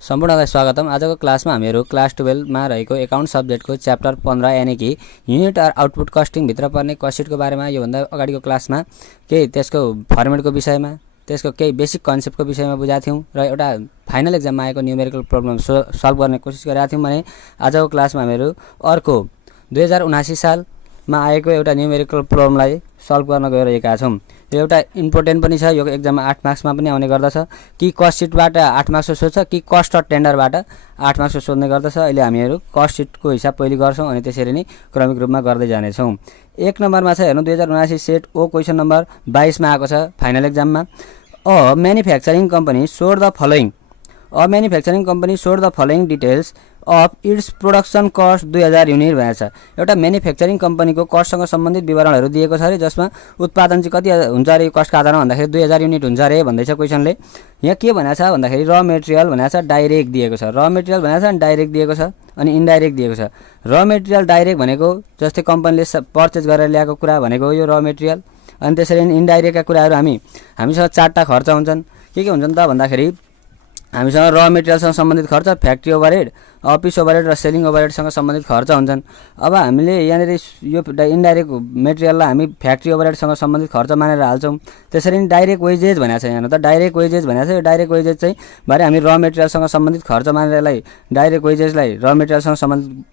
सम्पूर्णलाई स्वागतम। आजको क्लासमा हामीहरू क्लास 12 मा रहेको एकाउन्ट सब्जेक्टको च्याप्टर 15 यानी कि युनिट अर आउटपुट कस्टिङ भित्र पर्ने कस्टसिटको बारेमा यो भन्दा अगाडिको क्लासमा केही त्यसको फर्मेटको विषयमा त्यसको केही बेसिक कन्सेप्टको विषयमा बुझाएको थियौं र एउटा फाइनल एक्जाममा आएको न्युमेरिकल प्रब्लम सल्भ गर्ने कोसिस गरेका थियौं भने आजको क्लासमा हामीहरू अर्को 2079 सालमा आएको एउटा न्युमेरिकल प्रब्लमलाई सल्भ गर्न गइरहेका छौं। यो एउटा इम्पोर्टेन्ट पनि छ, यो एक्जाममा 8 मार्क्समा पनि आउने गर्दछ। कि कस्ट सिटबाट 8 मार्क्स सोध्छ कि कस्ट अफ टेन्डरबाट 8 मार्क्स सोध्ने गर्दछ। अहिले हामीहरू कस्ट सिटको हिसाब पहिले गर्छौं अनि त्यसरी नै क्रमिक रूपमा गर्दै जाने छौं। 1 नम्बरमा छ हेर्नु 2079 सेट ओ क्वेशन नम्बर 22 मा आएको छ फाइनल एक्जाममा। अ मैन्युफ्याक्चरिङ कम्पनी सोड द फलोइङ मैन्युफ्याक्चरिङ कम्पनी सोड the following details of its production cost 2000 unit भनेको छ। एउटा म्यानुफ्याक्चरिङ कम्पनीको कस्टसँग सम्बन्धित विवरणहरू दिएको छ रे, जसमा उत्पादन चाहिँ कति हुन्छ रे कस्टको आधारमा भन्दाखेरि 2000 युनिट हुन्छ रे भन्दैछ क्वेशनले। यहाँ के भनेको छ भन्दाखेरि र मेटेरियल भनेको छ, डाइरेक्ट दिएको छ। र मेटेरियल भनेको छ अनि डाइरेक्ट दिएको छ अनि इन्डाइरेक्ट दिएको छ। र मेटेरियल डाइरेक्ट भनेको जस्तै कम्पनीले पर्चेज गरेर ल्याएको कुरा भनेको यो र मेटेरियल। अनि त्यसरी इन्डाइरेक्टका कुराहरू हामीसँग चारवटा खर्च हुन्छन्। के हुन्छन् त भन्दाखेरि हामीसँग र मेटेरियलसँग सम्बन्धित खर्च, फ्याक्ट्री ओभरहेड, अफिस ओभरहेड र सेलिङ ओभरहेडसँग सम्बन्धित खर्च हुन्छन्। अब हामीले यहाँनिर यो इन्डाइरेक्ट मेटेरियललाई हामी फ्याक्ट्री ओभरहेडसँग सम्बन्धित खर्च मानेर हाल्छौँ। त्यसरी नै डाइरेक्ट वेजेज भनेको छ। यहाँ त डाइरेक्ट वेजेज भनेको छ। यो डाइरेक्ट वेजेज चाहिँ भरे हामी र मेटेरियलसँग सम्बन्धित खर्च मानेर यसलाई डाइरेक्ट वेजेसलाई र मेटेरियलसँग सम्बन्धित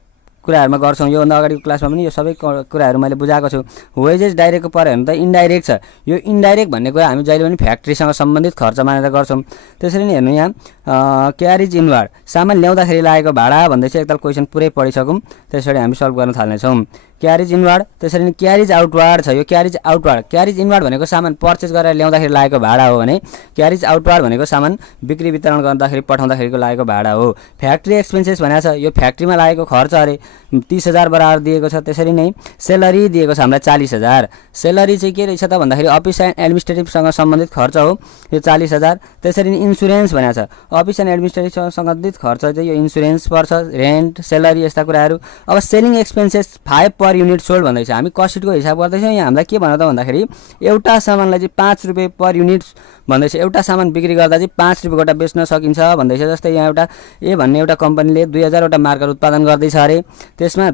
कुराहरुमा गर्छौं। यो भन्दा अगाडिको क्लासमा पनि यो सबै कुराहरु मैले बुझाएको छु। वेजेस डाइरेक्टको पर हेर्नु त इन्डाइरेक्ट छ। यो इन्डाइरेक्ट भन्ने कुरा हामी जहिले पनि फ्याक्ट्रीसँग सम्बन्धित खर्च मानेर गर्छौं। त्यसरी नै हेर्नु यहाँ क्यारेज इनवार्ड सामान ल्याउँदाखेरि लागेको भाडा भन्दै छ। एकताल क्वेशन पुरै पढिसकौं त्यसैले हामी सल्भ गर्न थाल्ने छौं। क्यारेज इनवार्ड, त्यसरी नै क्यारेज आउटवार्ड छ। यो क्यारेज आउटवार्ड, क्यारेज इनवार्ड भनेको सामान पर्चेज गरेर ल्याउँदाखेरि लागेको भाडा हो भने क्यारेज आउटवार्ड भनेको सामान बिक्री वितरण गर्दाखेरि पठाउँदाखेरिको लागेको भाडा हो। फ्याक्ट्री एक्सपेन्सेस भनेको छ, यो फ्याक्ट्रीमा लागेको खर्च अरे 30,000 बराबर दिएको छ। त्यसरी नै सेलरी दिएको छ हामीलाई 40,000। सेलरी चाहिँ के रहेछ त भन्दाखेरि अफिस एन्ड एडमिनिस्ट्रेटिभसँग सम्बन्धित खर्च हो, यो 40,000। त्यसरी नै इन्स्योरेन्स भनेको छ, अफिस एन्ड एडमिनिस्ट्रेटिभसँग सम्बन्धित खर्च चाहिँ यो इन्स्योरेन्स पर्छ, रेन्ट, सेलरी यस्ता कुराहरू। अब सेलिङ एक्सपेन्सेस 5 पर युनिट सोल्ड भन्दैछ। हामी कस्ट सिटको हिसाब गर्दैछौँ। यहाँ हामीलाई के भन्नु त भन्दाखेरि एउटा सामानलाई चाहिँ 5 रुपैयाँ पर युनिट भन्दैछ। एउटा सामान बिक्री गर्दा चाहिँ 5 रुपैयाँको एउटा बेच्न सकिन्छ भन्दैछ। जस्तै यहाँ एउटा ए भन्ने एउटा कम्पनीले 2000 वटा मार्कर उत्पादन गर्दैछ अरे, त्यसमा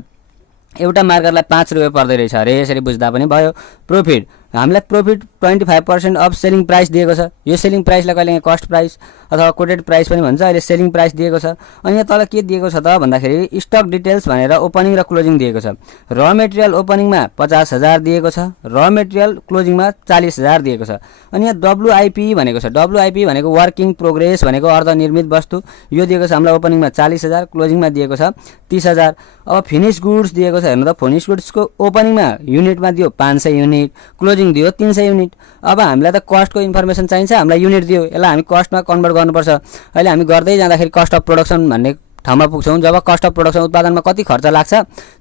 एउटा मार्करलाई 5 रुपैयाँ पर्दै रहेछ अरे। यसरी बुझ्दा पनि भयो। प्रोफिट हामीलाई प्रोफिट 25% अफ सेलिङ प्राइस दिएको छ। यो सेलिङ प्राइसलाई कहिले कस्ट प्राइस अथवा कोटेड प्राइस पनि भन्छ। अहिले सेलिङ प्राइस दिएको छ। अनि यहाँ तल के दिएको छ त भन्दाखेरि स्टक डिटेल्स भनेर ओपनिङ र क्लोजिङ दिएको छ। र मेटेरियल ओपनिङमा 50,000 दिएको छ, र मेटेरियल क्लोजिङमा 40,000 दिएको छ। अनि यहाँ डब्ल्युआइपी भनेको छ। डब्ल्युआइपी भनेको वर्किङ प्रोग्रेस भनेको अर्धनिर्मित वस्तु, यो दिएको छ हामीलाई ओपनिङमा 40,000, क्लोजिङमा दिएको छ 30,000। अब फिनिश गुड्स दिएको छ हेर्नु त, फिनिश गुड्सको ओपनिङमा युनिटमा दियो 500 युनिट, क्लोजिङ दियो 300 युनिट। अब हामीलाई त कस्टको इन्फर्मेसन चाहिन्छ, हामीलाई युनिट दियो, यसलाई हामी कस्टमा कन्भर्ट गर्नुपर्छ। अहिले हामी गर्दै जाँदाखेरि कस्ट अफ प्रोडक्सन भन्ने ठाउँमा पुग्छौं। जब कस्ट अफ प्रोडक्सन उत्पादनमा कति खर्च लाग्छ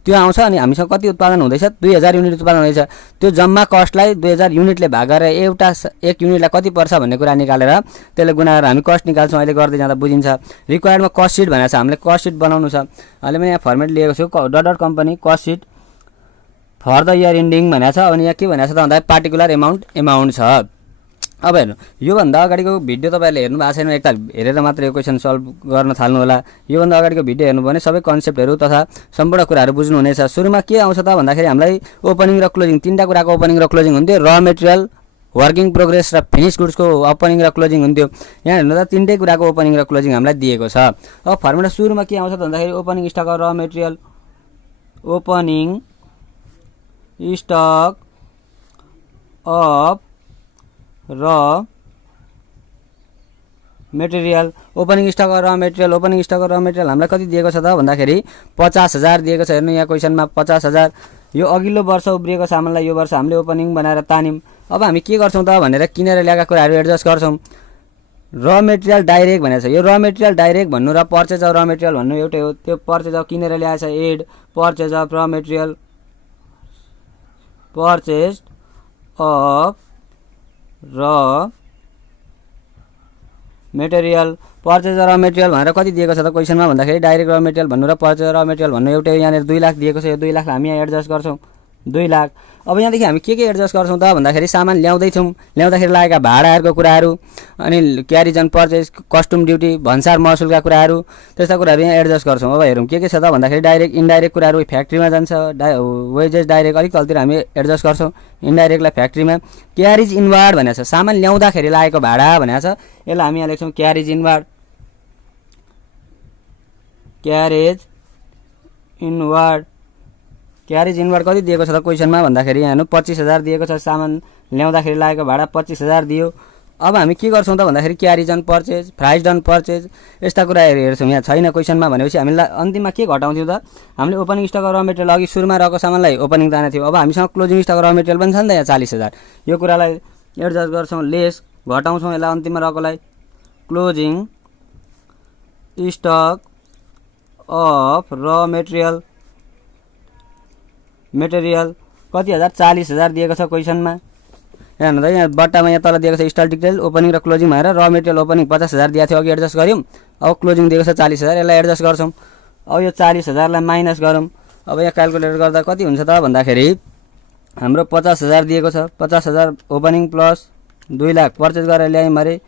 त्यो आउँछ अनि हामीसँग कति उत्पादन हुँदैछ 2000 युनिट उत्पादन हुँदैछ। त्यो जम्मा कस्टलाई 2000 युनिटले भाग गरेर एक युनिटलाई कति पर्छ भन्ने कुरा निकालेर त्यसले गुणा गरेर हामी कस्ट निकाल्छौं। अहिले गर्दै जाँदा बुझिन्छ। रिक्वायर्डमा कस्ट सिट भनेको छ, हामीले कस्ट सिट बनाउनु छ। अहिले पनि यहाँ फर्मेट लिएको छु, dot company cost sheet for the year ending भनेको छ। अनि यहाँ के भनेको छ त भन्दा पार्टिकुलर एमाउन्ट छ। अब हेर्नु योभन्दा अगाडिको भिडियो तपाईहरुले हेर्नु भएको छैन, एकताल हेरेर मात्र यो क्वेशन सल्भ गर्न थाल्नु होला। योभन्दा अगाडिको भिडियो हेर्नु भने सबै कन्सेप्टहरु तथा सम्पूर्ण कुराहरु बुझ्नु हुनेछ। सुरुमा के आउँछ त भन्दाखेरि हामीलाई ओपनिङ र क्लोजिङ तीनटा कुराको ओपनिङ र क्लोजिङ हुन्थ्यो। र मेटेरियल, वर्किङ प्रोग्रेस र फिनिश गुड्सको ओपनिङ र क्लोजिङ हुन्थ्यो। यहाँ हेर्नु त तीनटै कुराको ओपनिङ र क्लोजिङ हामीलाई दिएको छ। अब फर्मुला सुरुमा के आउँछ त भन्दाखेरि ओपनिङ स्टक अफ र मेटेरियल, ओपनिङ स्टक अफ र मेटेरियल, ओपनिङ स्टक र मेटेरियल, ओपनिङ स्टक र मेटेरियल हामीलाई कति दिएको छ त भन्दाखेरि 50,000 दिएको छ। हेर्नु यहाँ क्वेशनमा 50,000। यो अघिल्लो वर्ष उब्रिएको सामानलाई यो वर्ष हामीले ओपनिङ बनाएर तान्यौं। अब हामी के गर्छौं त भनेर किनेर ल्याएका कुराहरु एडजस्ट गर्छौं। र मेटेरियल डाइरेक्ट भनेको छ। यो र मेटेरियल डाइरेक्ट भन्नु र पर्चेज अफ र मेटेरियल भन्नु एउटै हो। त्यो पर्चेज अफ किनेर ल्याएछ एड, पर्चेज अफ र मेटेरियल, पर्चेज अफ र मेटेरियल, पर्चेज र मेटेरियल भनेर कति दिएको छ त क्वेशनमा भन्दाखेरि डाइरेक्ट र मेटेरियल भन्नु र पर्चेज र मेटेरियल भन्नु एउटै। यहाँ 2 लाख दिएको छ। यो 2 लाख हामी यहाँ एडजस्ट गर्छौं। 2 लाख। अब यहाँदेखि हामी के एडजस्ट गर्छौँ त भन्दाखेरि सामान ल्याउँदैछौँ, ल्याउँदाखेरि लागेका भाडाहरूको कुराहरू, अनि carriage and purchase, custom duty, भन्सार महसुलका कुराहरू, त्यस्ता कुराहरू यहाँ एडजस्ट गर्छौँ। अब हेरौँ के छ त भन्दाखेरि डाइरेक्ट इन्डाइरेक्ट कुराहरू फ्याक्ट्रीमा जान्छ, वेजेस डाइरेक्ट अलिक तलतिर हामी एडजस्ट गर्छौँ, इन्डाइरेक्टलाई फ्याक्ट्रीमा। क्यारेज इनवार्ड भनेको छ सामान ल्याउँदाखेरि लागेको भाडा भनेको छ, यसलाई हामी यहाँ लेख्छौँ carriage inward. Carriage inward, carriage inward कति दिएको छ त क्वेसनमा भन्दाखेरि यहाँ हेर्नु 25,000 दिएको छ, सामान ल्याउँदाखेरि लागेको भाडा 25,000 दियो। अब हामी के गर्छौँ त भन्दाखेरि carriage on purchase, price on purchase, यस्ता कुराहरू हेर्छौँ। यहाँ छैन क्वेसनमा भनेपछि हामीलाई अन्तिममा के घटाउँथ्यौँ त, हामीले ओपनिङ स्टक र मेटेरियल अघि सुरुमा रहेको सामानलाई ओपनिङ तानेको थियौँ, अब हामीसँग क्लोजिङ स्टक र मेटेरियल पनि छ नि त यहाँ 40,000, यो कुरालाई एडजस्ट गर्छौँ, लेस घटाउँछौँ यसलाई अन्तिममा रहेकोलाई। क्लोजिङ स्टक अफ र मेटेरियल कति हजार 40,000 दिएको छ क्वेसनमा। हेर्नु त यहाँ बट्टामा यहाँ तल दिएको छ स्टक डिटेल ओपनिङ र क्लोजिङ भएर र मेटेरियल ओपनिङ 50,000 दिएको थियो, अघि एडजस्ट गऱ्यौँ। अब क्लोजिङ दिएको छ 40,000, यसलाई एडजस्ट गर्छौँ। अब यो 40,000लाई माइनस गरौँ। अब यहाँ क्यालकुलेटर गर्दा कति हुन्छ त भन्दाखेरि हाम्रो 50,000 दिएको छ, 50,000 ओपनिङ प्लस 2 लाख पर्चेज गरेर ल्यायौँ अरे,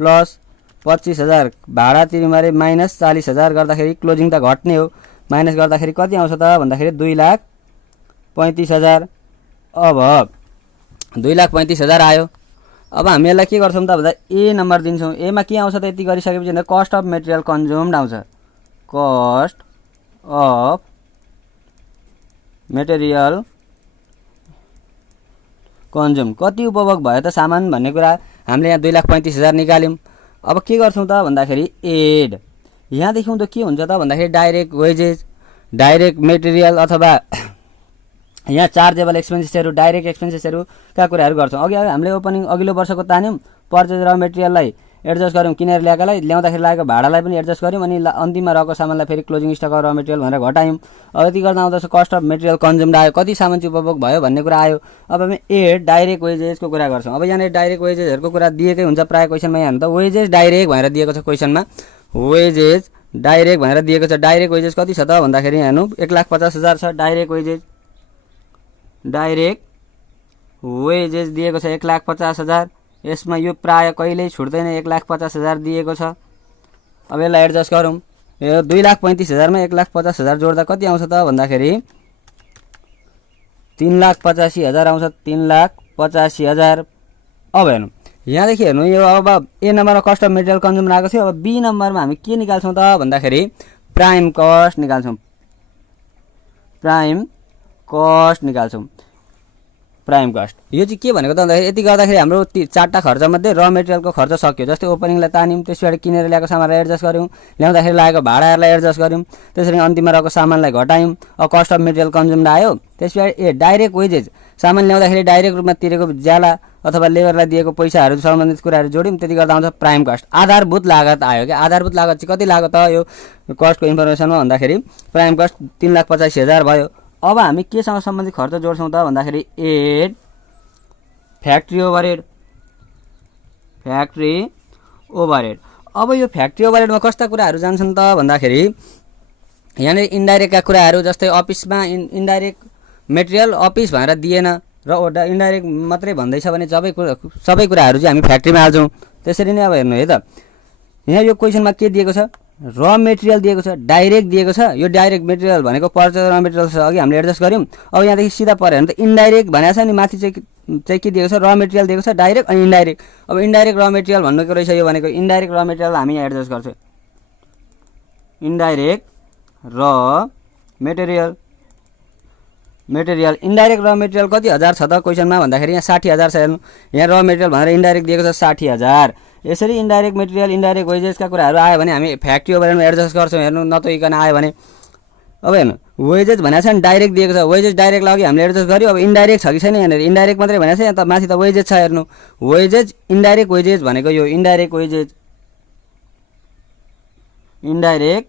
प्लस 25,000 भाडा तिर्यौँ अरे, माइनस 40,000 गर्दाखेरि क्लोजिङ त घट्ने हो, माइनस गर्दाखेरि कति आउँछ त भन्दाखेरि 2,35,000। अब 2,35,000 आयो। अब हामी यसलाई के गर्छौँ त भन्दा ए नम्बर दिन्छौँ। एमा के आउँछ त यति गरिसकेपछि भन्दा कस्ट अफ मेटेरियल कन्ज्युम्ड आउँछ, कस्ट अफ मेटेरियल कन्ज्युम, कति उपभोग भयो त सामान भन्ने कुरा हामीले यहाँ 2,35,000 निकाल्यौँ। अब के गर्छौँ त भन्दाखेरि एड, यहाँदेखि त के हुन्छ त भन्दाखेरि डाइरेक्ट वेजेस, डाइरेक्ट मेटेरियल अथवा यहाँ चार्जेबल एक्सपेन्सेसहरू, डाइरेक्ट एक्सपेन्सेसहरूका कुराहरू गर्छौँ। अघि हामीले ओपनिङ अघिल्लो वर्षको तान्यौँ, पर्चेज र मेटेरियललाई एडजस्ट गऱ्यौँ, किनेर ल्याएकालाई, ल्याउँदाखेरि लागेको भाडालाई पनि एडजस्ट गऱ्यौँ, अनि अन्तिममा रहेको सामानलाई फेरि क्लोजिङ स्टक र मेटेरियल भनेर घटायौँ। अब यति गर्दा आउँदछ कस्ट अफ मेटेरियल कन्ज्युम्ड आयो, कति सामान चाहिँ उपभोग भयो भन्ने कुरा आयो। अब हामी एड डाइरेक्ट वेजेसको कुरा गर्छौँ। अब यहाँनिर डाइरेक्ट वेजेसहरूको कुरा दिएकै हुन्छ प्रायः क्वेसनमा, यहाँ त वेजेस डाइरेक्ट भनेर दिएको छ क्वेसनमा, वेजेस डाइरेक्ट भनेर दिएको छ। डाइरेक्ट वेजेस कति छ त भन्दाखेरि यहाँ हेर्नु 1,50,000 छ डाइरेक्ट वेजेस, डाइरेक्ट वेजेस दिएको छ 1,50,000। यसमा यो प्राय कहिल्यै छुट्दैन, 1,50,000 दिएको छ। अब यसलाई एडजस्ट गरौँ, यो 2,35,000मा 1,50,000 जोड्दा कति आउँछ त भन्दाखेरि 3,85,000 आउँछ, 3,85,000। अब हेर्नु यहाँदेखि हेर्नु यो अब ए नम्बरमा कस्ट अफ मेटेरियल कन्ज्युम आएको थियो। अब बी नम्बरमा हामी के निकाल्छौँ त भन्दाखेरि प्राइम कस्ट निकाल्छौँ, प्राइम कस्ट निकाल्छौँ, प्राइम कस्ट। यो चाहिँ के भनेको त भन्दाखेरि यति गर्दाखेरि हाम्रो 4टा खर्चमध्ये र मेटेरियलको खर्च सक्यो। जस्तै ओपनिङलाई तान्यौँ, त्यसबाट किनेर ल्याएको सामानलाई एडजस्ट गऱ्यौँ, ल्याउँदाखेरि लागेको भाडाहरूलाई एडजस्ट गऱ्यौँ, त्यसरी अन्तिममा रहेको सामानलाई घटायौँ। अब कस्ट अफ मेटेरियल कन्ज्युम्ड आयो, त्यसबाट ए डाइरेक्ट वेजेस, सामान ल्याउँदाखेरि डाइरेक्ट रूपमा तिरेको ज्याला अथवा लेबरलाई दिएको पैसाहरू सम्बन्धित कुराहरू जोड्यौँ, त्यति गर्दा आउँछ प्राइम कस्ट। आधारभूत लागत आयो क्या, आधारभूत लागत चाहिँ कति लाग्यो त यो कस्टको इन्फर्मेसनमा भन्दाखेरि प्राइम कस्ट 3,85,000 भयो। अब हामी केसँग सम्बन्धित खर्च जोड्छौँ त भन्दाखेरि add factory overhead, factory overhead. अब यो फ्याक्ट्री ओभरहेडमा कस्ता कुराहरू जान्छन् त भन्दाखेरि यहाँनिर इन्डाइरेक्टका कुराहरू, जस्तै अफिसमा इन्डाइरेक्ट मेटेरियल अफिस भनेर दिएन र इन्डाइरेक्ट मात्रै भन्दैछ भने सबै कुराहरू चाहिँ हामी फ्याक्ट्रीमा हाल्छौँ। त्यसरी नै अब हेर्नु है त यहाँ यो क्वेसनमा के दिएको छ, र मेटेरियल दिएको छ, डाइरेक्ट दिएको छ। यो डाइरेक्ट मेटेरियल भनेको पर्चेज र मेटेरियल छ, अघि हामीले एडजस्ट गऱ्यौँ। अब यहाँदेखि सिधा पऱ्यो भने त इन्डाइरेक्ट भनेको छ नि, माथि चाहिँ के दिएको छ, र मेटेरियल दिएको छ, डाइरेक्ट अनि इन्डाइरेक्ट। अब इन्डाइरेक्ट र मेटेरियल भन्नुको रहेछ यो भनेको, इन्डाइरेक्ट र मेटेरियल हामी यहाँ एडजस्ट गर्छौँ, इन्डाइरेक्ट र मेटेरियल, मेटेरियल इन्डाइरेक्ट र मेटेरियल कति हजार छ त क्वेसनमा भन्दाखेरि यहाँ 60,000 छ। हेर्नु यहाँ र मेटेरियल भनेर इन्डाइरेक्ट दिएको छ 60,000। यसरी इन्डाइरेक्ट मेटेरियल, इन्डाइरेक्ट वेजेसका कुराहरू आयो भने हामी फ्याक्ट्री ओभरहेडमा एडजस्ट गर्छौँ। हेर्नु नतोइकन आयो भने, अब हेर्नु वेजेस भनेको छ नि डाइरेक्ट दिएको छ, वेजेस डाइरेक्ट लग्यो हामीले एडजस्ट गर्यो। अब इन्डाइरेक्ट छ कि छैन, यहाँनिर इन्डाइरेक्ट मात्रै भनेको छ, यहाँ त माथि त वेजेस छ। हेर्नु वेजेस इन्डाइरेक्ट वेजेस भनेको यो indirect wages, indirect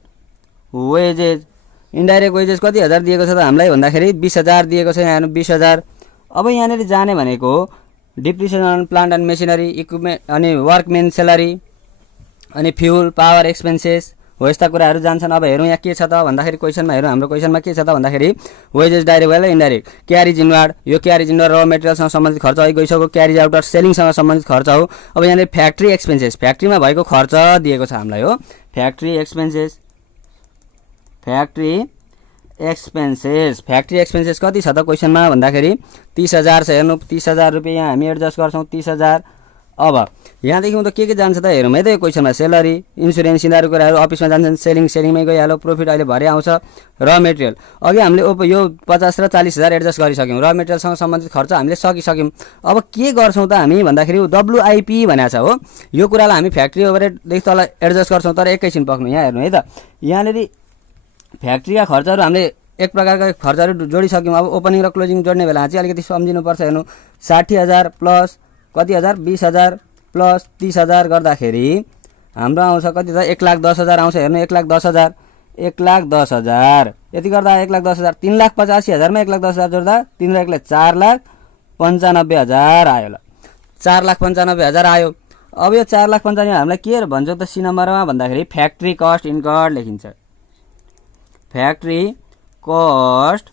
wages, indirect wages कति हजार दिएको छ त हामीलाई भन्दाखेरि 20,000 दिएको छ। यहाँ 20,000। अब यहाँनिर जाने भनेको depreciation on plant and machinery, equipment अनि वर्कमेन स्यालेरी, अनि फ्युल पावर एक्सपेन्सेस, हो यस्ता कुराहरू जान्छन्। अब हेरौँ यहाँ के छ त भन्दाखेरि क्वेसनमा हेरौँ, हाम्रो क्वेसनमा के छ त भन्दाखेरि वेजेस डाइरेक्ट भयो इन्डाइरेक्ट, क्यारिज इनवार्ड, यो क्यारिज इनवार्ड र मेटेरियलसँग सम्बन्धित खर्च अघि गइसक्यो, क्यारिज आउट सेलिङसँग सम्बन्धित खर्च हो। अब यहाँनिर फ्याक्ट्री एक्सपेन्सेस, फ्याक्ट्रीमा भएको खर्च दिएको छ हामीलाई हो, फ्याक्ट्री एक्सपेन्सेस, फ्याक्ट्री एक्सपेन्सेस कति छ त क्वेसनमा भन्दाखेरि 30,000 छ। हेर्नु 30,000 रुपियाँ यहाँ हामी एडजस्ट गर्छौँ 30,000। अब यहाँदेखि त के जान्छ त हेरौँ है त यो क्वेसनमा, सेलरी, इन्सुरेन्स यिनीहरू कुराहरू अफिसमा जान्छन्, सेलिङमै गइहाल्यो, प्रफिट अहिले भरे आउँछ। र मेटेरियल अघि हामीले यो 50 र 40,000 एडजस्ट गरिसक्यौँ, र मेटेरियलसँग सम्बन्धित खर्च हामीले सकिसक्यौँ। अब के गर्छौँ त हामी भन्दाखेरि WIP भनेको छ हो, यो कुरालाई हामी फ्याक्ट्री ओभरहेडदेखि तल एडजस्ट गर्छौँ। तर एकैछिन पक्नु, यहाँ हेर्नु है त, यहाँनिर फ्याक्ट्रीका खर्चहरू हामीले एक प्रकारका खर्चहरू जोडिसक्यौँ। अब ओपनिङ र क्लोजिङ जोड्ने बेला चाहिँ अलिकति सम्झिनुपर्छ। हेर्नु 60,000 प्लस कति हजार, 20,000 प्लस 30,000 गर्दाखेरि हाम्रो आउँछ कति त 1,10,000 आउँछ। हेर्नु 1,10,000, 1,10,000 यति गर्दा 1,10,000, 3,85,000मा 1,10,000 जोड्दा 3 र 1 4,95,000 आयो। ल 4,95,000 आयो। अब यो 4,95,000 हामीलाई के भन्छ त सी नम्बरमा भन्दाखेरि फ्याक्ट्री कस्ट इन्कर्ड लेखिन्छ, फ्याक्ट्री कस्ट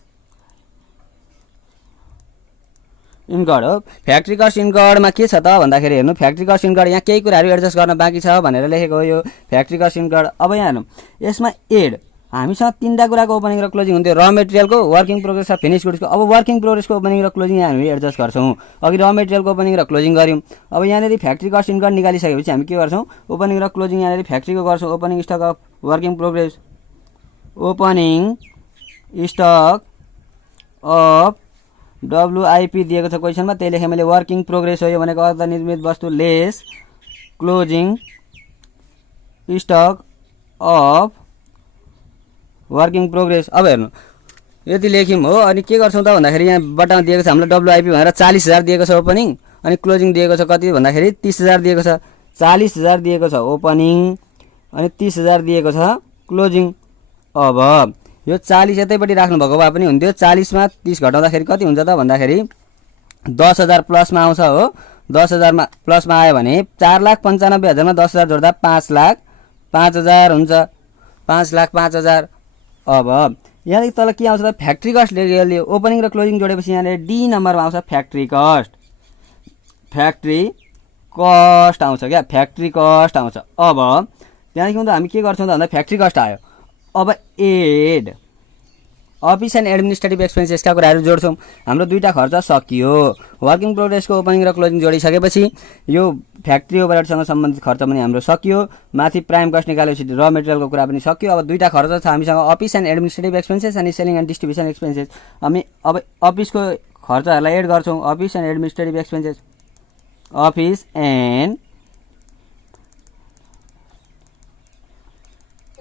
इन्कर्ड हो। फ्याक्ट्री कस्ट इन्कर्डमा के छ त भन्दाखेरि हेर्नु फ्याक्ट्री कस्ट इन्कर्ड यहाँ केही कुराहरू एडजस्ट गर्न बाँकी छ भनेर लेखेको हो यो फ्याक्ट्री कस्ट इन्कर्ड। अब यहाँ हेर्नु यसमा एड हामीसँग तीनटा कुराको ओपनिङ र क्लोजिङ हुन्थ्यो, र मेटेरियलको, वर्किङ प्रोग्रेस र फिनिश गुड्सको। अब वर्किङ प्रोग्रेसको ओपनिङ र क्लोजिङ यहाँ हामी एडजस्ट गर्छौँ, अघि र मेटेरियलको ओपनिङ र क्लोजिङ गऱ्यौँ। अब यहाँनिर फ्याक्ट्री कस्ट इन्कर्ड निकालिसकेपछि हामी के गर्छौँ, ओपनिङ र क्लोजिङ यहाँनिर फ्याक्ट्रीको गर्छौँ, opening stock of working progress, opening stock of WIP दिएको छ क्वेसनमा, त्यही लेखेँ मैले, वर्किङ प्रोग्रेस हो यो भनेको, अर्धनिर्मित वस्तु less closing stock of working progress. अब हेर्नु यति लेख्यौँ हो। अनि के गर्छौँ त भन्दाखेरि यहाँ बटामा दिएको छ हामीलाई WIP भनेर 40,000 दिएको छ ओपनिङ, अनि क्लोजिङ दिएको छ कति भन्दाखेरि 30,000 दिएको छ, 40,000 दिएको छ ओपनिङ अनि 30,000 दिएको छ क्लोजिङ। अब यो 40 यतैपट्टि राख्नु भएको भए पनि हुन्थ्यो, 40मा 30 घटाउँदाखेरि कति हुन्छ त भन्दाखेरि 10,000 प्लसमा आउँछ हो। 10,000मा प्लसमा आयो भने 4,95,000मा 10,000 जोड्दा 5,05,000 हुन्छ, 5,05,000। अब यहाँदेखि तल के आउँछ त फ्याक्ट्री कस्ट लेख्यो, ओपनिङ र क्लोजिङ जोडेपछि यहाँनिर डी नम्बरमा आउँछ फ्याक्ट्री कस्ट, फ्याक्ट्री कस्ट आउँछ क्या, फ्याक्ट्री कस्ट आउँछ। अब त्यहाँदेखि त हामी के गर्छौँ त भन्दा फ्याक्ट्री कस्ट आयो। अब एड अफिस एन्ड एडमिनिस्ट्रेटिभ एक्सपेन्सेसका कुराहरू जोड्छौँ, हाम्रो दुईवटा खर्च सकियो। वर्किङ प्रोग्रेसको ओपनिङ र क्लोजिङ जोडिसकेपछि यो फ्याक्ट्री ओभरहेडसँग सम्बन्धित खर्च पनि हाम्रो सकियो, माथि प्राइम कस्ट निकालेपछि र मेटेरियलको कुरा पनि सकियो। अब दुईवटा खर्च छ हामीसँग, अफिस एन्ड एडमिनिस्ट्रेटिभ एक्सपेन्सेस अनि सेलिङ एन्ड डिस्ट्रिब्युसन एक्सपेन्सेस। हामी अब अफिसको खर्चहरूलाई एड गर्छौँ, office and administrative expenses, office and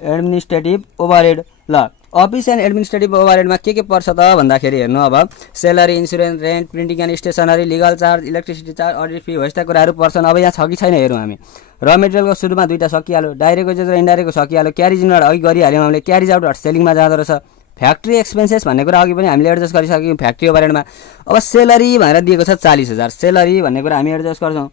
administrative overhead. ल अफिस एन्ड एडमिनिस्ट्रेटिभ ओभरहेडमा के पर्छ त भन्दाखेरि हेर्नु, अब salary, insurance, rent, printing and stationery, legal charge, electricity charge, audit fee हो यस्ता कुराहरू पर्छन्। अब यहाँ छ कि छैन हेरौँ हामी। र मेटेरियलको सुरुमा दुईवटा सकिहाल्यो, डाइरेक्ट वेजेस र इन्डाइरेक्टको सकिहाल्यो, क्यारिज इनवार्ड अघि गरिहाल्यौँ हामीले, क्यारिज आउट सेलिङमा जाँदो रहेछ। फ्याक्ट्री एक्सपेन्सेस भन्ने कुरा अघि पनि हामीले एडजस्ट गरिसक्यौँ फ्याक्ट्री ओभरहेडमा। अब सेलरी भनेर दिएको छ 40,000, सेलरी भन्ने कुरा हामी एडजस्ट गर्छौँ,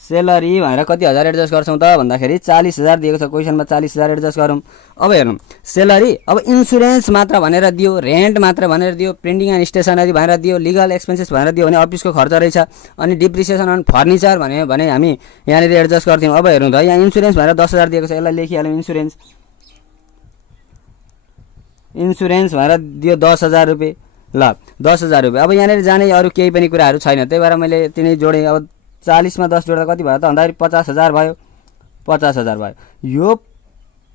सेलरी भनेर कति हजार एडजस्ट गर्छौँ त भन्दाखेरि 40,000 दिएको छ क्वेसनमा, 40,000 एडजस्ट गरौँ। अब हेर्नु सेलरी, अब इन्सुरेन्स मात्र भनेर दियो, रेन्ट मात्र भनेर दियो, प्रिन्टिङ एन्ड स्टेसनरी भनेर दियो, लिगल एक्सपेन्सेस भनेर दियो भने अफिसको खर्च रहेछ। अनि डिप्रिसिएसन अन फर्निचर भने हामी यहाँनिर एडजस्ट गर्थ्यौँ। अब हेर्नु त यहाँ इन्सुरेन्स भनेर 10,000 दिएको छ, यसलाई लेखिहाल्यौँ इन्सुरेन्स, इन्सुरेन्स भनेर दियो 10,000 रुपियाँ। ल 10,000 रुपियाँ। अब यहाँनिर जाने अरू केही पनि कुराहरू छैन, त्यही भएर मैले तिनै जोडेँ। अब 40मा 10 जोड्दा कति भयो त भन्दाखेरि 50,000 भयो, 50,000 भयो। यो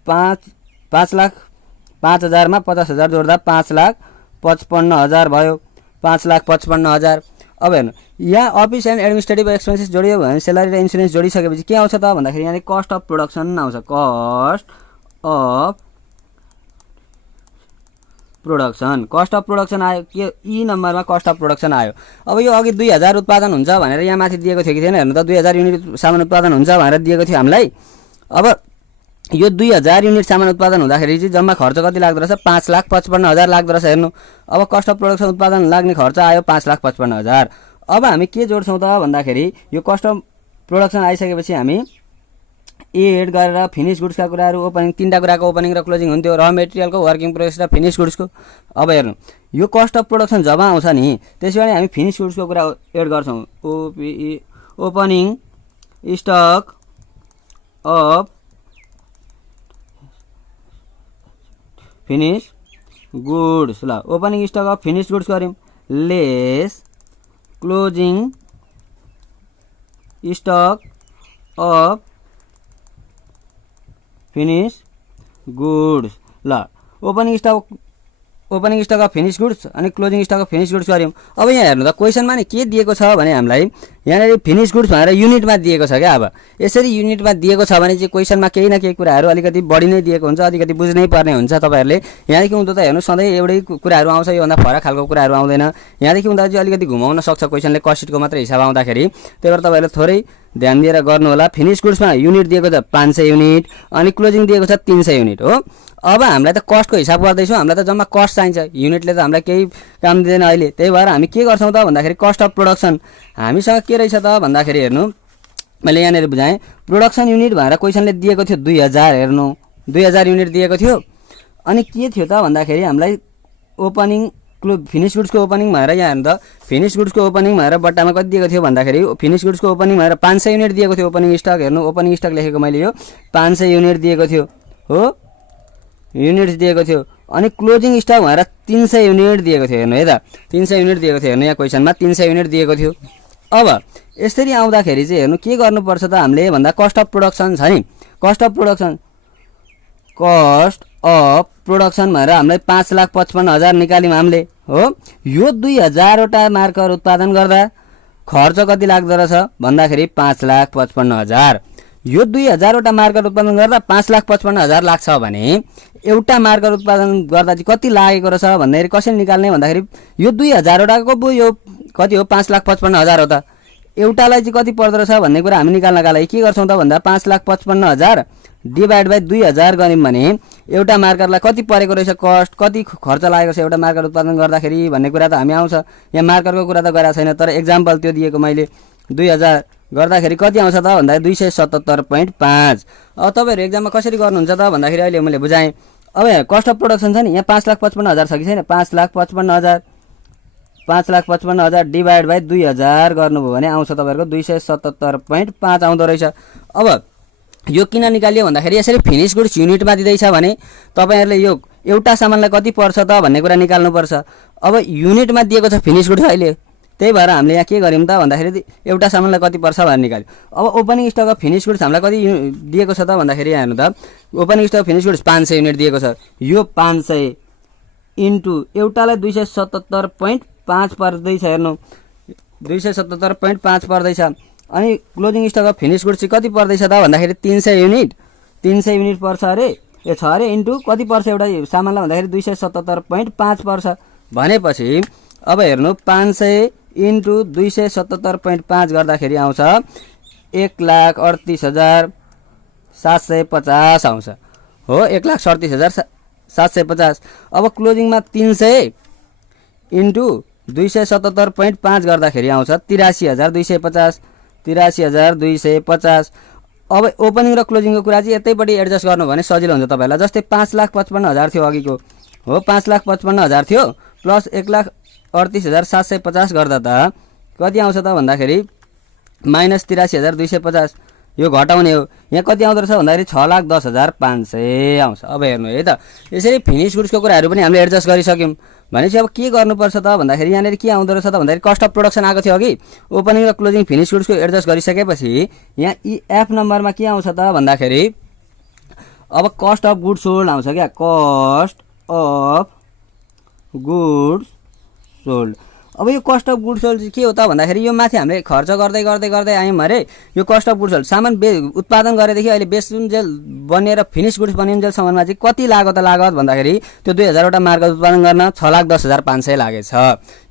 5,05,000मा 50,000 जोड्दा 5,55,000 भयो, 5,55,000। अब हेर्नु यहाँ अफिस एन्ड एडमिनिस्ट्रेटिभ एक्सपेन्सेस जोडियो भने सेलरी र इन्सुरेन्स जोडिसकेपछि के आउँछ त भन्दाखेरि यहाँ कस्ट अफ प्रोडक्सन आउँछ, cost of production. Cost of production आयो, के ई नम्बरमा कस्ट अफ प्रोडक्सन आयो। अब यो अघि 2,000 उत्पादन हुन्छ भनेर यहाँ माथि दिएको थियो कि थिएन, हेर्नु त 2,000 युनिट सामान उत्पादन हुन्छ भनेर दिएको थियो हामीलाई। अब यो 2,000 युनिट सामान उत्पादन हुँदाखेरि चाहिँ जम्मा खर्च कति लाग्दो रहेछ, 5,55,000 लाग्दो रहेछ। हेर्नु अब कस्ट अफ प्रोडक्सन उत्पादन लाग्ने खर्च आयो 5,55,000। अब हामी के जोड्छौँ त भन्दाखेरि यो कस्ट अफ प्रोडक्सन आइसकेपछि हामी एड गरेर फिनिश गुड्सका कुराहरू ओपनिङ, तीनटा कुराको ओपनिङ र क्लोजिङ हुन्थ्यो, र मेटेरियलको, वर्किङ प्रोसेस र फिनिश गुड्सको। अब हेर्नु यो कस्ट अफ प्रोडक्सन जब आउँछ नि त्यसैले हामी फिनिश गुड्सको कुरा एड गर्छौँ। ओपिई opening stock of finish goods. ल opening stock of finish goods गऱ्यौँ less closing stock of finish goods. ल opening stock of finish goods अनि closing stock of finish goods गऱ्यौँ। अब यहाँ हेर्नु त क्वेसनमा नि के दिएको छ भने हामीलाई यहाँनिर फिनिश गुड्स भनेर युनिटमा दिएको छ क्या। अब यसरी युनिटमा दिएको छ भने चाहिँ क्वेसनमा केही न केही कुराहरू अलिकति बढी नै दिएको हुन्छ, अलिकति बुझ्नै पर्ने हुन्छ तपाईँहरूले। यहाँदेखि हुँदा त हेर्नु सधैँ एउटै कुराहरू आउँछ, योभन्दा फरक खालको कुराहरू आउँदैन। यहाँदेखि हुँदा चाहिँ अलिकति घुमाउन सक्छ क्वेसनले कस्टको मात्रै हिसाब आउँदाखेरि, त्यही भएर तपाईँहरूले थोरै ध्यान दिएर गर्नु होला। फिनिश गुड्समा युनिट दिएको छ 500 युनिट अनि क्लोजिङ दिएको छ 300 युनिट हो। अब हामीलाई त कस्टको हिसाब गर्दैछौँ, हामीलाई त जम्मा कस्ट चाहिन्छ, युनिटले त हामीलाई केही काम दिँदैन अहिले। त्यही भएर हामी के गर्छौँ त भन्दाखेरि कस्ट अफ प्रोडक्सन हामीसँग के रहेछ त भन्दाखेरि हेर्नु मैले यहाँनिर बुझाएँ। प्रोडक्सन युनिट भनेर क्वेसनले दिएको थियो 2000, हेर्नु 2000 युनिट दिएको थियो। अनि के थियो त भन्दाखेरि हामीलाई ओपनिङ फिनिश गुड्सको ओपनिङ भनेर यहाँ हेर्नु त फिनिश गुड्सको ओपनिङ भनेर बट्टामा कति दिएको थियो भन्दाखेरि फिनिश गुड्सको ओपनिङ भनेर 500 युनिट दिएको थियो। ओपनिङ स्टक हेर्नु ओपनिङ स्टक लेखेको मैले यो 500 युनिट दिएको थियो हो, युनिट्स दिएको थियो। अनि क्लोजिङ स्टक भनेर 300 युनिट दिएको थियो। हेर्नु है त 300 युनिट दिएको थियो। हेर्नु यहाँ क्वेसनमा 300 युनिट दिएको थियो। अब यसरी आउँदाखेरि चाहिँ हेर्नु के गर्नुपर्छ त हामीले भन्दा कस्ट अफ प्रोडक्सन छ नि, कस्ट अफ प्रोडक्सन भनेर हामीलाई 5,55,000 निकाल्यौँ हामीले हो। यो 2000वटा मार्कर उत्पादन गर्दा खर्च कति लाग्दो रहेछ भन्दाखेरि 5,55,000। यो 2000वटा मार्कर उत्पादन गर्दा 5,55,000 लाग्छ भने एउटा मार्कर उत्पादन गर्दा चाहिँ कति लागेको रहेछ भन्दाखेरि कसरी निकाल्ने भन्दाखेरि यो 2000वटाको पो यो कति हो 5,55,000 हो त। एउटालाई चाहिँ कति पर्दो रहेछ भन्ने कुरा हामी निकाल्नका लागि के गर्छौँ त भन्दा 5,55,000 डिभाइड बाई 2000 गऱ्यौँ भने एउटा मार्करलाई कति परेको रहेछ कस्ट, कति खर्च लागेको छ एउटा मार्कर उत्पादन गर्दाखेरि भन्ने कुरा त हामी आउँछ। यहाँ मार्करको कुरा त गरेको छैन, तर एक्जाम्पल त्यो दिएको मैले 2000 गर्दाखेरि कति आउँछ त भन्दाखेरि 277.5। अब तपाईँहरू एक्जाममा कसरी गर्नुहुन्छ त भन्दाखेरि अहिले मैले बुझाएँ। अब यहाँ कस्ट अफ प्रोडक्सन छ नि, यहाँ 5,55,000 छ कि छैन, 5,55,000 डिभाइड बाई 2000 गर्नुभयो भने आउँछ तपाईँहरूको 277.5 आउँदो रहेछ। अब यो किन निकालियो भन्दाखेरि यसरी फिनिश गुड्स युनिटमा दिँदैछ भने तपाईँहरूले यो एउटा सामानलाई कति पर्छ त भन्ने कुरा निकाल्नुपर्छ। अब युनिटमा दिएको छ फिनिश गुड्स अहिले, त्यही भएर हामीले यहाँ के गर्यौँ त भन्दाखेरि एउटा सामानलाई कति पर्छ भनेर निकाल्यो। अब opening stock of finish goods हामीलाई कति दिएको छ त भन्दाखेरि यहाँ हेर्नु त opening stock finish goods 500 unit दिएको छ। यो 500 इन्टु एउटालाई 277.5 पर्दैछ। हेर्नु 277.5 पर्दैछ। अनि closing stock of finish goods चाहिँ कति पर्दैछ त भन्दाखेरि 300 युनिट पर्छ अरे, छ अरे इन्टु कति पर्छ एउटा सामानलाई भन्दाखेरि 277.5 पर्छ भनेपछि अब हेर्नु 500 इन्टु 277.5 गर्दाखेरि आउँछ 1,38,750 आउँछ हो, 1,38,750। अब क्लोजिङमा 300 इन्टु 277.5 गर्दाखेरि आउँछ 83,250। अब ओपनिङ र क्लोजिङको कुरा चाहिँ यतैपट्टि एडजस्ट गर्नु भने सजिलो हुन्छ तपाईँलाई। जस्तै 5,55,000 थियो अघिको हो, 5,55,000 थियो प्लस 1,38,750 गर्दा त कति आउँछ त भन्दाखेरि माइनस 83,250। यो घटाउने हो, यहाँ कति आउँदो रहेछ भन्दाखेरि 6,10,500 आउँछ। अब हेर्नु है त यसरी फिनिश गुड्सको कुराहरू पनि हामीले एडजस्ट गरिसक्यौँ भनेपछि अब के गर्नुपर्छ त भन्दाखेरि यहाँनिर के आउँदो रहेछ त भन्दाखेरि कस्ट अफ प्रोडक्सन आएको थियो अघि, ओपनिङ र क्लोजिङ फिनिश गुड्सको एडजस्ट गरिसकेपछि यहाँ एफ नम्बरमा के आउँछ त भन्दाखेरि अब कस्ट अफ गुड्स सोल्ड आउँछ क्या, कस्ट अफ गुड्स सोल्ड। अब यो कस्ट अफ गुड्स सोल्ड के हो त भन्दाखेरि यो माथि हामीले खर्च गर्दै गर्दै गर्दै आयौँ अरे। यो कस्ट अफ गुड्स सोल्ड सामान उत्पादन गरेदेखि अहिले बेचुन्जेल बनिएर फिनिश गुड्स बनिन्जेलसम्ममा चाहिँ कति लागत भन्दाखेरि त्यो 2000वटा मार्कर उत्पादन गर्न 6,10,500 लागेछ।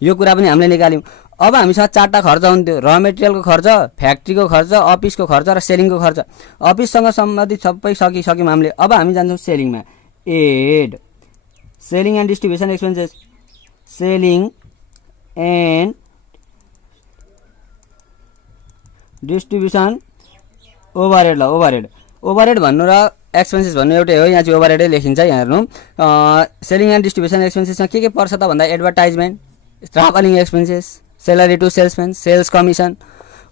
यो कुरा पनि हामीले निकाल्यौँ। अब हामीसँग 4टा खर्च हुन्थ्यो, र मेटेरियलको खर्च, फ्याक्ट्रीको खर्च, अफिसको खर्च र सेलिङको खर्च। अफिससँग सम्बन्धित सबै सकिसक्यौँ हामीले। अब हामी जान्छौँ सेलिङमा। Add selling and distribution expenses, selling and distribution overhead. ल ओभरहेड भन्नु र एक्सपेन्सेस भन्नु एउटै हो, यहाँ चाहिँ ओभरहेडै लेखिन्छ। यहाँ हेर्नु सेलिङ एन्ड डिस्ट्रिब्युसन एक्सपेन्सेसमा के पर्छ त भन्दा advertisement, travelling expenses, salary to salesman, sales commission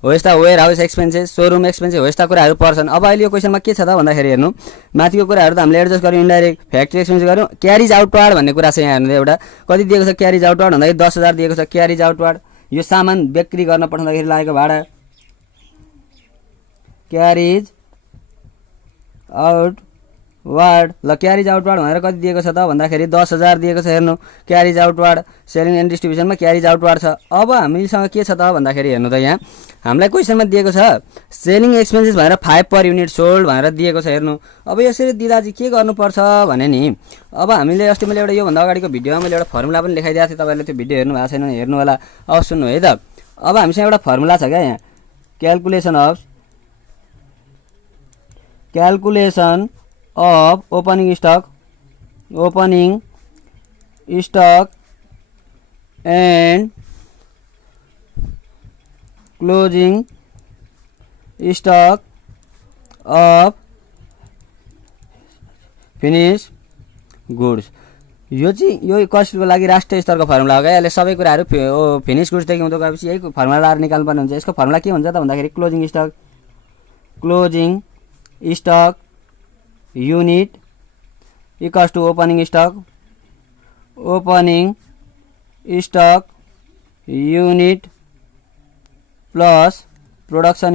हो यस्ता, warehouse expenses, showroom expenses हो यस्ता कुराहरू पर्छन्। अब अहिले यो क्वेसनमा के छ त भन्दाखेरि हेर्नु माथिको कुराहरू त हामीले एडजस्ट गऱ्यौँ, इन्डाइरेक्ट फ्याक्ट्री एक्सपेन्स गऱ्यौँ। क्यारिज आउटवार्ड भन्ने कुरा छ यहाँ हेर्नु एउटा कति दिएको छ क्यारिज आउटवार्ड भन्दाखेरि 10,000 दिएको छ। क्यारिज आउटवार्ड यो सामान बिक्री गर्न पठाउँदाखेरि लागेको भाडा, क्यारिज आउटवार्ड। ल क्यारिज आउटवार्ड भनेर कति दिएको छ त भन्दाखेरि 10,000 दिएको छ। हेर्नु क्यारिज आउटवार्ड सेलिङ एन्ड डिस्ट्रिब्युसनमा क्यारिज आउटवार्ड छ। अब हामीसँग के छ त भन्दाखेरि हेर्नु त यहाँ हामीलाई क्वेसनमा दिएको छ सेलिङ एक्सपेन्सेस भनेर 5 पर युनिट सोल्ड भनेर दिएको छ। हेर्नु अब यसरी दिँदा चाहिँ के गर्नुपर्छ भने नि अब हामीले अस्ति मैले एउटा योभन्दा अगाडिको भिडियोमा मैले एउटा फर्मुला पनि लेखाइदिएको थिएँ, तपाईँले त्यो भिडियो हेर्नु भएको छैन भने हेर्नु होला। अब सुन्नु है त, अब हामीसँग एउटा फर्मुला छ क्या यहाँ, calculation of opening stock and closing stock of finish goods. यो चाहिँ यो कस्टको लागि राष्ट्रिय स्तरको फर्मुला हो क्या। यसले सबै कुराहरू फिनिश गुड्सदेखि हुँदै गएपछि यही फर्मुला लाएर निकाल्नुपर्ने हुन्छ। यसको फर्मुला के हुन्छ त भन्दाखेरि closing stock unit equals to opening stock unit plus production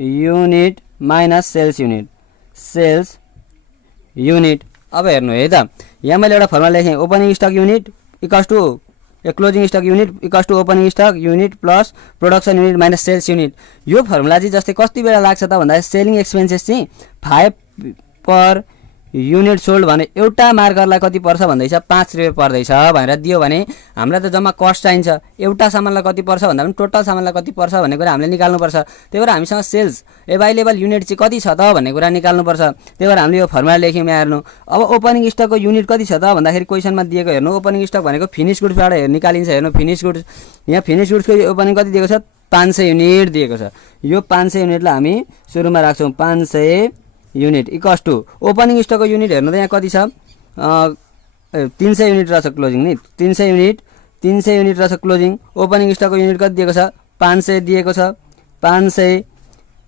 unit minus sales unit. अब हेर्नु है त, यहाँ मैले एउटा फर्मुला लेखेँ, opening stock unit equals to closing stock unit equals to opening stock unit plus production unit minus sales unit. यो formula चाहिँ जस्तै कति बेला लाग्छ त भन्दा सेलिङ एक्सपेन्सेस चाहिँ 5 पर युनिट सोल्ड भने एउटा मार्करलाई कति पर्छ भन्दैछ 5 रुपियाँ पर्दैछ भनेर दियो भने हामीलाई त जम्मा कस्ट चाहिन्छ। एउटा सामानलाई कति पर्छ भन्दा पनि टोटल सामानलाई कति पर्छ भन्ने कुरा हामीले निकाल्नुपर्छ। त्यही भएर हामीसँग सेल्स एभाइलेबल युनिट चाहिँ कति छ त भन्ने कुरा निकाल्नुपर्छ। त्यही भएर हामीले यो फर्मुला लेख्यौँ। यहाँ हेर्नु अब ओपनिङ स्टकको युनिट कति छ त भन्दाखेरि क्वेसनमा दिएको हेर्नु ओपनिङ स्टक भनेको फिनिश गुड्सबाट निकालिन्छ। हेर्नु फिनिश गुड्स, यहाँ फिनिश गुड्सको ओपनिङ कति दिएको छ 500 युनिट दिएको छ। यो 500 युनिटलाई हामी सुरुमा राख्छौँ 500 युनिट इक्वल्स टु ओपनिङ स्टकको युनिट हेर्नु त यहाँ कति छ 300 युनिट रहेछ क्लोजिङ नि 300 युनिट रहेछ क्लोजिङ। ओपनिङ स्टकको युनिट कति दिएको छ 500 दिएको छ। 500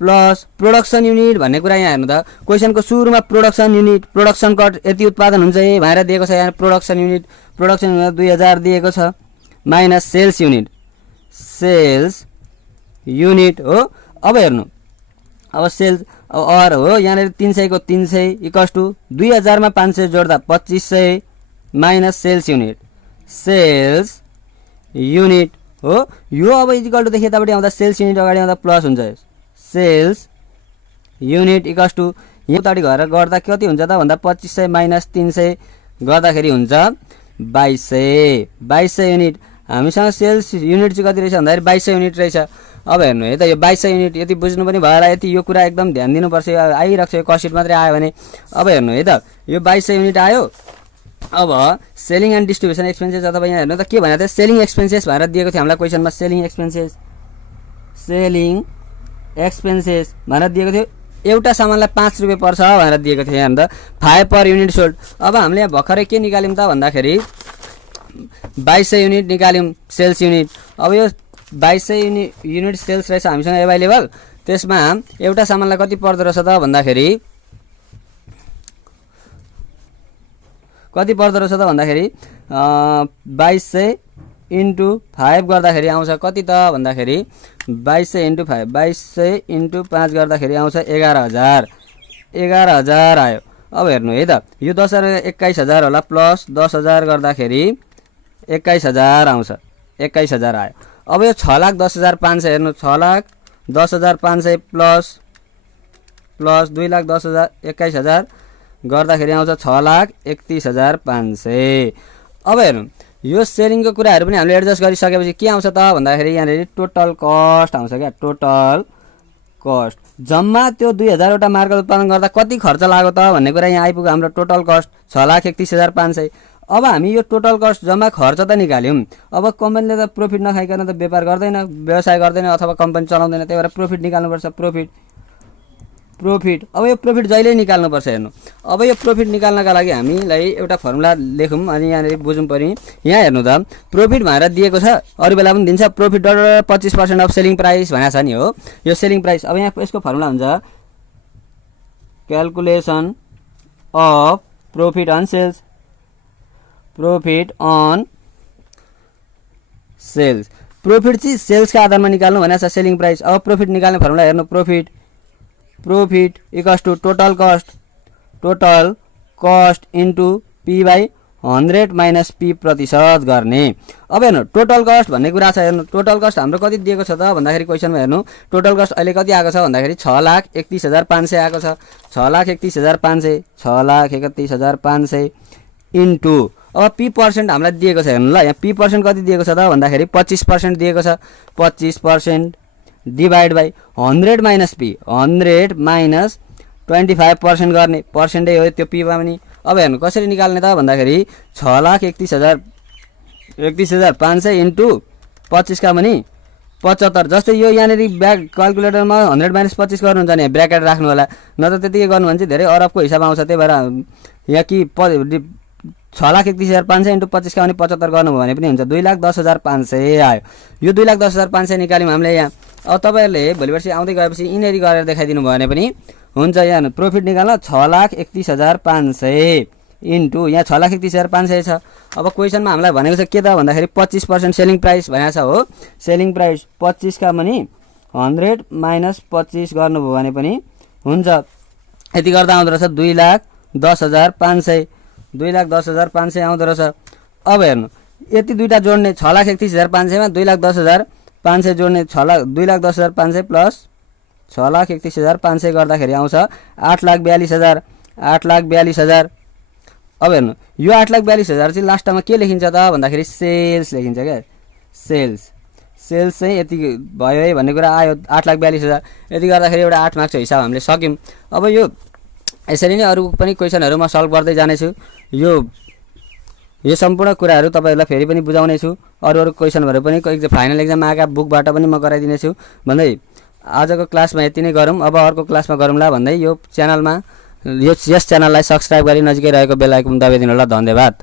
प्लस प्रोडक्सन युनिट भन्ने कुरा यहाँ हेर्नु त क्वेसनको सुरुमा प्रोडक्सन युनिट प्रोडक्सन कट यति उत्पादन हुन्छ भनेर दिएको छ। यहाँ प्रोडक्सन युनिट 2000 दिएको छ माइनस सेल्स युनिट हो। अब हेर्नु अब सेल्स और हो यहाँनिर 300 को 300 इक्वल्स टु 2000 मा 500 जोड्दा 2500 माइनस सेल्स युनिट हो। यो अब इक्वल टु देखि यतापट्टि आउँदा सेल्स युनिट अगाडि आउँदा प्लस हुन्छ। सेल्स युनिट इक्वल्स टु यहाँ उतापट्टि गएर गर्दा कति हुन्छ त भन्दा 2500 माइनस 300 गर्दाखेरि हुन्छ 2200 युनिट। हामीसँग सेल्स युनिट चाहिँ कति रहेछ भन्दाखेरि 2200 युनिट रहेछ। अब हेर्नु है त यो 2200 युनिट यति बुझ्नु पनि भयो होला। यति यो कुरा एकदम ध्यान दिनुपर्छ, आइरहेको छ यो कस्ट मात्रै आयो भने। अब हेर्नु है त यो 2200 युनिट आयो। अब सेलिङ एन्ड डिस्ट्रिब्युसन एक्सपेन्सेस अथवा यहाँ हेर्नु त के भनेको थियो सेलिङ एक्सपेन्सेस भनेर दिएको थियो हामीलाई क्वेसनमा। सेलिङ एक्सपेन्सेस भनेर दिएको थियो। एउटा सामानलाई 5 रुपियाँ पर्छ भनेर दिएको थियो यहाँ त 5 पर युनिट सोल्ड। अब हामीले यहाँ भर्खरै के निकाल्यौँ त भन्दाखेरि 2200 युनिट निकाल्यौँ सेल्स युनिट। अब यो 2200 युनिट सेल्स रहेछ हामीसँग एभाइलेबल। त्यसमा एउटा सामानलाई कति पर्दो रहेछ त भन्दाखेरि 2200 इन्टु 5 गर्दाखेरि आउँछ कति त भन्दाखेरि 2200 इन्टु 5 गर्दाखेरि आउँछ 11,000 आयो। अब हेर्नु है त यो 10,000 होला प्लस 10,000 गर्दाखेरि 21,000 आउँछ 21,000 आयो। अब यो 6,10,500 हेर्नु 6,10,500 प्लस 2,10,000 21,000 गर्दाखेरि आउँछ 6,31,500। अब हेर्नु यो सेलिङको कुराहरू पनि हामीले एडजस्ट गरिसकेपछि के आउँछ त भन्दाखेरि यहाँनिर टोटल कस्ट आउँछ क्या। टोटल कस्ट जम्मा त्यो 2000 वटा मार्कल उत्पादन गर्दा कति खर्च लाग्यो त भन्ने कुरा यहाँ आइपुग्यो हाम्रो टोटल कस्ट 6,31,500। अब हामी यो टोटल कस्ट जम्मा खर्च त निकाल्यौँ। अब कम्पनीले त प्रफिट नखाइकन त व्यापार गर्दैन, व्यवसाय गर्दैन अथवा कम्पनी चलाउँदैन, त्यही भएर प्रफिट निकाल्नुपर्छ। प्रफिट अब यो प्रफिट जहिले निकाल्नुपर्छ। हेर्नु, अब यो प्रफिट निकाल्नका लागि हामीलाई एउटा फर्मुला लेखौँ अनि यहाँनिर बुझौँ पऱ्यो। यहाँ हेर्नु त, प्रफिट भनेर दिएको छ, अरू बेला पनि दिन्छ। Profit dollar 25% of selling price भनेको छ नि, हो यो सेलिङ प्राइस। अब यहाँ यसको फर्मुला हुन्छ calculation of profit on sales, profit on sales. Profit चाहिँ सेल्सका आधारमा निकाल्नु भनेको छ, सेलिङ प्राइस। अब प्रफिट निकाल्ने फर्मुला हेर्नु, profit equals to total cost into P by 100 minus P प्रतिशत गर्ने। अब हेर्नु, टोटल कस्ट भन्ने कुरा छ। हेर्नु, टोटल कस्ट हाम्रो कति दिएको छ त भन्दाखेरि क्वेसनमा हेर्नु, टोटल कस्ट अहिले कति आएको छ भन्दाखेरि 6,31,500 आएको छ। 6,31,500, 6,31,500 इन्टु अब पी पर्सेन्ट हामीलाई दिएको छ। हेर्नु ल, यहाँ पी पर्सेन्ट कति दिएको छ त भन्दाखेरि 25% दिएको छ। 25% divide by 100 minus P, 100 minus 25% गर्ने, पर्सेन्टै हो त्यो पीमा पनि। अब हेर्नु कसरी निकाल्ने त भन्दाखेरि 6,31,500 इन्टु 25 का पनि 75। जस्तै यो यहाँनिर ब्याक क्यालकुलेटरमा 100 माइनस 25 गर्नुहुन्छ भने ब्र्याकेट राख्नु होला, नत्र त्यतिकै गर्नु भने चाहिँ धेरै अरबको हिसाब आउँछ। त्यही भएर यहाँ कि 6,31,500 इन्टु 25 का पनि 75 गर्नुभयो भने पनि हुन्छ। 2,10,500 आयो। यो 2,10,500 निकाल्यौँ हामीले यहाँ। अब तपाईँहरूले भोलि पर्सि आउँदै गएपछि यिनीहरू गरेर देखाइदिनु भयो भने पनि हुन्छ। यहाँ प्रफिट निकाल्न 6,31,500 इन्टु यहाँ 6,31,500 छ। अब क्वेसनमा हामीलाई भनेको छ के त भन्दाखेरि 25% सेलिङ प्राइस भनेको छ, हो सेलिङ प्राइस 25 का पनि 100 माइनस 25 गर्नुभयो भने पनि हुन्छ। यति गर्दा आउँदो रहेछ 2,10,500, 2,10,500 आउँदो रहेछ। अब हेर्नु, यति दुईवटा जोड्ने 6,31,500 मा 2,10,500 जोड्ने 2,10,500 प्लस 6,31,500 गर्दाखेरि आउँछ 8,42,000, 8,42,000। अब हेर्नु, यो 8,42,000 चाहिँ लास्टमा के लेखिन्छ त भन्दाखेरि सेल्स लेखिन्छ क्या। सेल्स चाहिँ यति भयो है भन्ने कुरा आयो, 8,42,000। यति गर्दाखेरि एउटा 8 मार्क्सको हिसाब हामीले सक्यौँ। अब यो यसरी नै अरू पनि क्वेसनहरू म सल्भ गर्दै जानेछु। यो सम्पूर्ण कुराहरू तपाईँहरूलाई फेरि पनि बुझाउने छु। अरू क्वेसनहरू पनि फाइनल एक्जाम आएका बुकबाट पनि म गराइदिनेछु भन्दै आजको क्लासमा यति नै गरौँ। अब अर्को क्लासमा गरौँला भन्दै यो च्यानलमा यस च्यानललाई सब्स्क्राइब गरी नजिकै रहेको बेल आइकन दबाइदिनु होला। धन्यवाद।